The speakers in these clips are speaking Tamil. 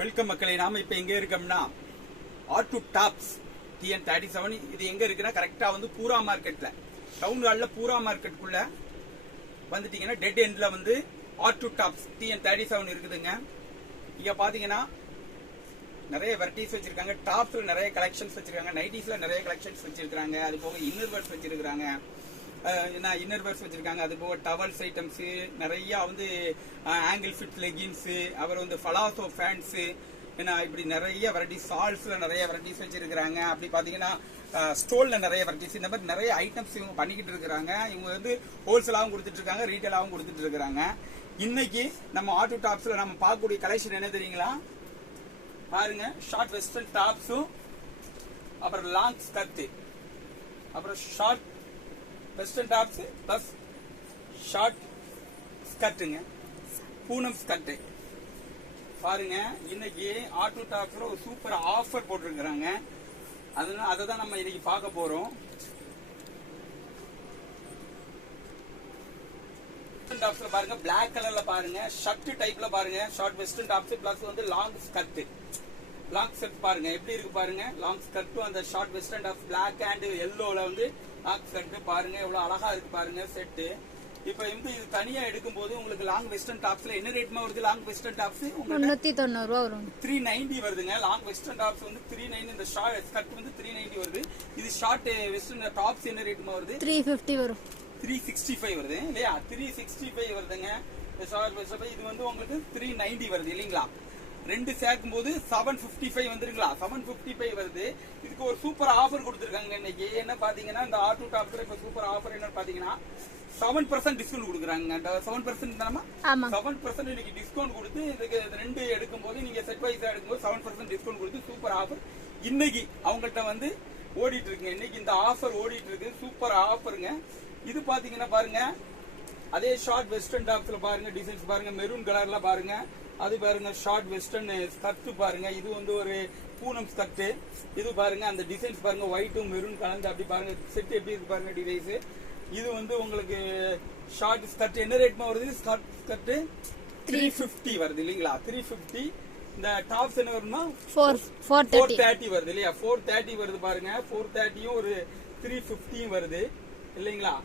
வெல்கம் மக்களை. நாம இப்ப எங்க இருக்கோம்னா ஆர்ட் டு டாப்ஸ் TN37. இது எங்க இருக்குன்னா கரெக்டா வந்து பூரா மார்க்கெட்ல, டவுன் ஹால்ல பூரா மார்க்கெட்டுக்குள்ள வந்துட்டீங்கன்னா டெட் எண்ட்ல வந்து ஆர்ட் டு டாப்ஸ் TN37 இருக்குதுங்க. இங்க பாத்தீங்கன்னா நிறைய வெரைட்டிஸ் வச்சிருக்காங்க. டாப்ஸ்ல நிறைய கலெக்ஷன்ஸ் வச்சிருக்காங்க, நைட்டிஸ்ல நிறைய கலெக்ஷன்ஸ் வச்சிருக்காங்க. அது போக இன்னர் வேர்ஸ் வச்சிருக்காங்க, இன்னர் வேர்ஸ் வச்சிருக்காங்க. அது போக டவல்ஸ் ஐட்டம்ஸ் நிறைய வந்து ஆங்கிள் ஃபிட் லெகின்ஸ், அப்புறம் வந்து பலாசோ ஃபேன்ஸ், இப்படி நிறைய வெரைட்டிஸ். சால்ஸ்ல நிறைய வெரைட்டிஸ் வச்சிருக்காங்க. அப்படி பாத்தீங்கன்னா ஸ்டோல்ல நிறைய வெரைட்டிஸ், இந்த மாதிரி நிறைய ஐட்டம்ஸ் இவங்க பண்ணிக்கிட்டு இருக்காங்க. இவங்க வந்து ஹோல்சேலாவும் கொடுத்துட்டு இருக்காங்க, ரீட்டைலாவும் கொடுத்துட்டு இருக்காங்க. இன்னைக்கு நம்ம ஆர்ட் டு டாப்ஸ்ல நம்ம பார்க்கக்கூடிய கலெக்ஷன் என்ன தெரியுங்களா? பாருங்க, ஷார்ட் வெஸ்டர்ன் டாப்ஸும் அப்புறம் லாங் ஸ்கர்ட், அப்புறம் short western tops plus short ஸ்கர்ட்டுங்க, பூனம் ஸ்கர்ட். பாருங்க, இன்னைக்கு ஆர்ட் டு டாப்ஸ்ல ஒரு சூப்பர் ஆஃபர் போட்டிருக்கிறாங்க. அதனால அதை தான் நம்ம இன்னைக்கு பார்க்க போறோம். டாப்ஸ்ல பாருங்க, பிளாக் கலர்ல பாருங்க, ஷர்ட் டைப்ல பாருங்க, ஷார்ட் வெஸ்டர்ன் டாப்ஸ் பிளஸ் வந்து லாங் ஸ்கர்ட். லாங் ஸ்கர்ட் பாருங்க எப்படி இருக்கு பாருங்க. லாங் ஸ்கர்ட்டும் அந்த short western tops black and எல்லோல வந்து லாங் ஸ்கர்ட் பாருங்க எவ்வளவு அழகா இருக்கு பாருங்க செட்டு. இப்ப வந்து இது தனியா எடுக்கும் போது உங்களுக்கு லாங் வெஸ்டர்ன் டாப்ஸ்ல என்ன ரேட்மா வருது? லாங் வெஸ்டர்ன் டாப்ஸ் 390 ரூபாய் வரும். 390 வருதுங்க. லாங் வெஸ்டர்ன் டாப்ஸ் வந்து 390, இந்த ஷார்ட் ஸ்கர்ட் வந்து 390 வருது. இது ஷார்ட் வெஸ்டர்ன் டாப்ஸ் என்ன ரேட்மா வருது? 350 வரும். 365 வருது இல்லையா? 365 வருதுங்க. இது வந்து உங்களுக்கு 390 வருது இல்லீங்களா? ரெண்டு சேர்க்கும் போது 755 வந்துருங்களா? 755 வருது. இதுக்கு ஒரு சூப்பர் ஆஃபர் கொடுத்துருக்காங்க இன்னைக்கு. என்ன பாத்தீங்கன்னா இந்த ஆர்ட் டு டாப்ஸ்ல இப்ப சூப்பர் ஆஃபர் என்ன பாத்தீங்கன்னா 7% டிஸ்கவுண்ட் கொடுக்குறாங்க. 7% தானமா? 7% இன்னைக்கு டிஸ்கவுண்ட் கொடுத்து இதுக்கு ரெண்டு எடுக்கும் போது நீங்க செட் வைஸா எடுக்கும் போது 7% டிஸ்கவுண்ட் கொடுத்து சூப்பர் ஆஃபர் இன்னைக்கு அவங்கள்ட்ட வந்து ஓடிட்டு இருக்குங்க. இன்னைக்கு இந்த ஆஃபர் ஓடிட்டு இருக்கு, சூப்பர் ஆஃபருங்க. இது பாத்தீங்கன்னா பாருங்க, அதே ஷார்ட் வெஸ்டர்ன் டாப்ஸ்ல பாருங்க டிசைன்ஸ் பாருங்க, மெரூன் கலர்ல பாருங்க. அது பாருங்க ஷார்ட் வெஸ்டர்ன் ஸ்கர்ட் பாருங்க, இது வந்து ஒரு பூனம் ஸ்கர்ட். இது பாருங்க அந்த டிசைன்ஸ் பாருங்க, ஒயிட்டும் மெரூன் கலந்து அப்படி பாருங்க செட் எப்படி இருக்கு பாருங்க டிவைஸ். இது வந்து உங்களுக்கு ஷார்ட் ஸ்கர்ட் என்ன ரேட்மா வருது? ஸ்கர்ட் 350 வருது இல்லீங்களா? 350. இந்த டாப்ஸ் என்ன வருமா? 430 வருது இல்லையா? 430 வருது பாருங்க. 430யும் ஒரு 350 வருது இல்லீங்களா?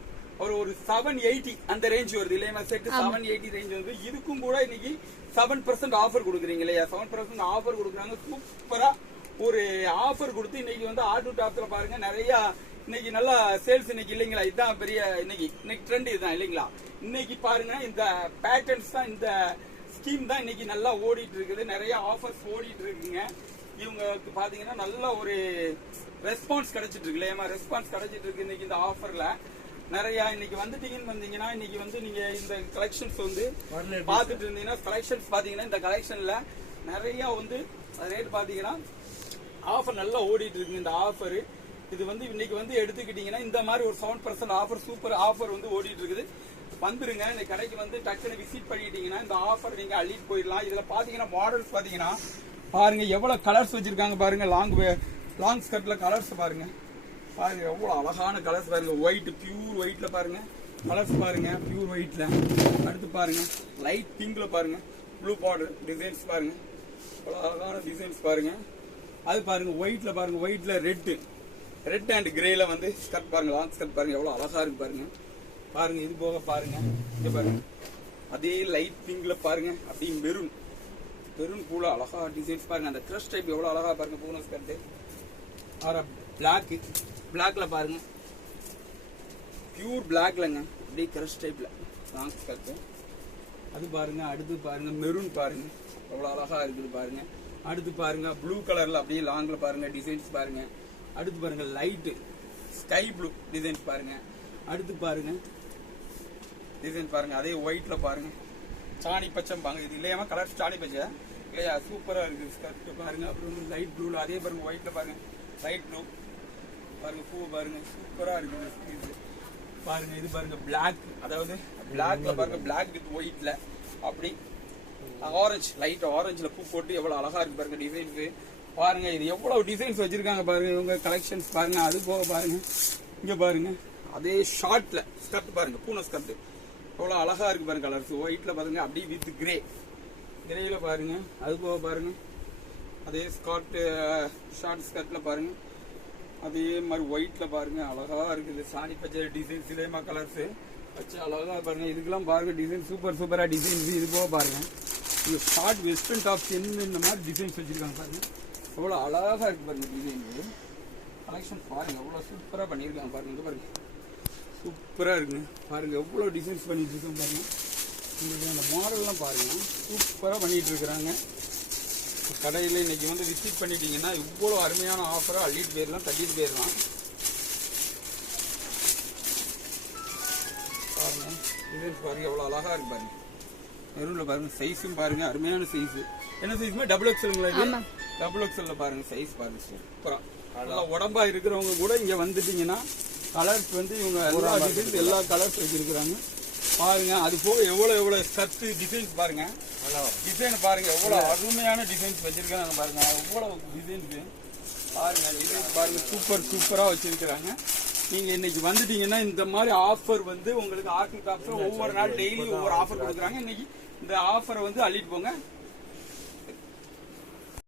ஒரு 780 அந்த ரேஞ்ச் வருது இல்லையா? செட் 780 ரேஞ்ச் வருது. இதுக்கும் கூட இன்னைக்கு 7% ஆஃபர் கொடுக்குறீங்க இல்லையா? 7% ஆஃபர் கொடுக்குறாங்க. சூப்பரா ஒரு ஆஃபர் கொடுத்து இன்னைக்கு வந்து ஆர்ட் டு டாப்ஸ்ல பாருங்க நிறைய இன்னைக்கு நல்லா சேல்ஸ் இன்னைக்கு இல்லைங்களா? இதுதான் பெரிய இன்னைக்கு ட்ரெண்ட் இதுதான் இல்லைங்களா? இன்னைக்கு பாருங்க இந்த பேட்டர்ன்ஸ் தான், இந்த ஸ்கீம் தான் இன்னைக்கு நல்லா ஓடிட்டு இருக்குது. நிறைய ஆஃபர்ஸ் ஓடிட்டு இருக்குங்க. இவங்களுக்கு பாத்தீங்கன்னா நல்ல ஒரு ரெஸ்பான்ஸ் கிடைச்சிட்டு இருக்கு இல்லையா? ரெஸ்பான்ஸ் கிடைச்சிட்டு இருக்கு இன்னைக்கு இந்த ஆஃபர்ல. நிறைய இன்னைக்கு வந்துட்டீங்கன்னு வந்தீங்கன்னா இன்னைக்கு வந்து நீங்க இந்த கலெக்ஷன்ஸ் வந்து பாத்துட்டு இருந்தீங்கன்னா கலெக்ஷன்ஸ் பாத்தீங்கன்னா இந்த கலெக்ஷன்ல நிறைய வந்து ரேட் பாத்தீங்கன்னா ஆஃபர் நல்லா ஓடிட்டு இருக்கு. இந்த ஆஃபர் இது வந்து இன்னைக்கு வந்து எடுத்துக்கிட்டீங்கன்னா இந்த மாதிரி ஒரு 7% ஆஃபர், சூப்பர் ஆஃபர் வந்து ஓடிட்டு இருக்குது. வந்துருங்க இந்த கடைக்கு வந்து டக்குன்னு விசிட் பண்ணிட்டீங்கன்னா இந்த ஆஃபர் நீங்க அள்ளிட்டு போயிடலாம். இதுல பாத்தீங்கன்னா மாடல்ஸ் பாத்தீங்கன்னா பாருங்க எவ்வளவு கலர்ஸ் வச்சிருக்காங்க பாருங்க. லாங் ஸ்கர்ட்ல கலர்ஸ் பாருங்க, பாருங்க எவ்வளவு அழகான கலர்ஸ் பாருங்க. ஒயிட், பியூர் ஒயிட்ல பாருங்க கலர்ஸ் பாருங்க, பியூர் ஒயிட்ல. அடுத்து பாருங்க லைட் பிங்க்ல பாருங்க, ப்ளூ பார்டர் டிசைன்ஸ் பாருங்க, அவ்வளவு அழகான டிசைன்ஸ் பாருங்க. அது பாருங்க ஒயிட்ல பாருங்க, ஒயிட்ல ரெட் அண்ட் கிரேல வந்து ஸ்கர்ட் பாருங்க, லாங் ஸ்கர்ட் பாருங்க எவ்வளவு அழகா இருக்கு பாருங்க. பாருங்க இது போக பாருங்க இங்க பாருங்க அதே லைட் பிங்க்ல பாருங்க, அப்படியே மெரூன் பூல அழகா டிசைன்ஸ் பாருங்க. அந்த கிரஷ் டைப் எவ்வளவு அழகா பாருங்க பூனம் ஸ்கர்ட். பிளாக்ல பாருங்க, பியூர் பிளாக்லங்க, அப்படியே கிரஷ் டைப்ல லாங் ஸ்கர்ட். அது பாருங்க. அடுத்து பாருங்க மெரூன் பாருங்க எவ்வளவு அழகா இருக்குது பாருங்க. அடுத்து பாருங்க ப்ளூ கலர்ல அப்படியே லாங்ல பாருங்க டிசைன்ஸ் பாருங்க. அடுத்து பாருங்க லைட் ஸ்கை ப்ளூ டிசைன்ஸ் பாருங்க. அடுத்து பாருங்க டிசைன் பாருங்க அதே ஒயிட்ல பாருங்க, சாணி பச்சை பாங்க. இது இல்லையாம கலர் சாணி பச்சை இல்லையா? சூப்பரா இருக்கு ஸ்கர்ட் பாருங்க. அப்புறம் லைட் ப்ளூல அதே பாருங்க ஒயிட்ல பாருங்க, லைட் ப்ளூ பாருங்க, பூ பாருங்க சூப்பரா இருக்குது பாருங்க. இது பாருங்க பிளாக், அதாவது பிளாக்ல பாருங்க, பிளாக் வித் ஒயிட்ல அப்படி ஆரஞ்சு, லைட் ஆரஞ்சுல பூ போட்டு எவ்வளவு அழகா இருக்கு பாருங்க டிசைன்ஸ் பாருங்க. இது எவ்வளவு டிசைன்ஸ் வச்சிருக்காங்க பாருங்க இவங்க கலெக்ஷன்ஸ் பாருங்க. அது போக பாருங்க இங்க பாருங்க அதே ஷார்ட்ல ஸ்கர்ட் பாருங்க, பூனை ஸ்கர்ட் எவ்வளவு அழகா இருக்கு பாருங்க. கலர்ஸ் ஒயிட்ல பாருங்க, அப்படியே வித் கிரேல பாருங்க. அது போக பாருங்க அதே ஸ்கர்ட் ஷார்ட் ஸ்கர்ட்ல பாருங்க, அதே மாதிரி ஒயிட்ல பாருங்க அழகா இருக்குது. சாணி பச்சை டிசைன்ஸ் இதேமா கலர்ஸ் வச்சு அழகா பாருங்க. இதுக்கெல்லாம் பாருங்க டிசைன் சூப்பரா டிசைன்ஸ். இது போக பாருங்க இது ஷார்ட் வெஸ்டர்ன் டாப்ஸ் இந்த மாதிரி டிசைன்ஸ் வச்சிருக்காங்க பாருங்க. எவ்வளோ அழகா இருக்கு பாருங்க டிசைன். கலெக்ஷன் பாருங்க எவ்வளோ சூப்பரா பண்ணியிருக்காங்க பாருங்க. இங்க பாருங்க சூப்பரா இருக்குங்க பாருங்க, எவ்வளோ டிசைன்ஸ் பண்ணிட்டு இருக்கோம் பாருங்க. உங்களுக்கு அந்த மாடல்லாம் பாருங்க சூப்பரா பண்ணிட்டு இருக்கிறாங்க. கடையில் இன்னைக்கு வந்து விசிட் பண்ணிட்டீங்கன்னா இவ்வளோ அருமையான ஆஃபரை அள்ளிட்டு போயிடலாம், தள்ளிட்டு போயிடலாம். பாருங்க டிசைன்ஸ் பாருங்க எவ்வளோ அழகா இருக்கு பாருங்க. மெரூன்ல பாருங்க சைஸும் பாருங்க அருமையான சைஸ். என்ன சைஸ்மே டபுள் எக்ஸல்ங்களா இது? டபுள் எக்ஸல்ல பாருங்க சைஸ் பாருங்க சூப்பரா. நல்லா உடம்பா இருக்கிறவங்க கூட இங்க வந்துட்டீங்கன்னா கலர்ஸ் வந்து இவங்க எல்லா கலர்ஸ் வச்சிருக்கிறாங்க பாருங்க. அது போக எவ்வளவு சத்து டிசைன்ஸ் பாருங்க. டிசைன் பாருங்க எவ்வளவு அருமையான டிசைன்ஸ் வச்சிருக்காங்க பாருங்க. எவ்வளவு டிசைன்ஸ் பாருங்க. டிசைன்ஸ் பாருங்க சூப்பரா வச்சிருக்கிறாங்க. நீங்க இன்னைக்கு வந்துட்டீங்கன்னா இந்த மாதிரி ஆஃபர் வந்து உங்களுக்கு ஆர்டிக் ஆஃபர் ஒவ்வொரு நாள் டெய்லி ஒவ்வொரு ஆஃபர் கொடுக்குறாங்க. இன்னைக்கு இந்த ஆஃபரை வந்து அள்ளிட்டு போங்க.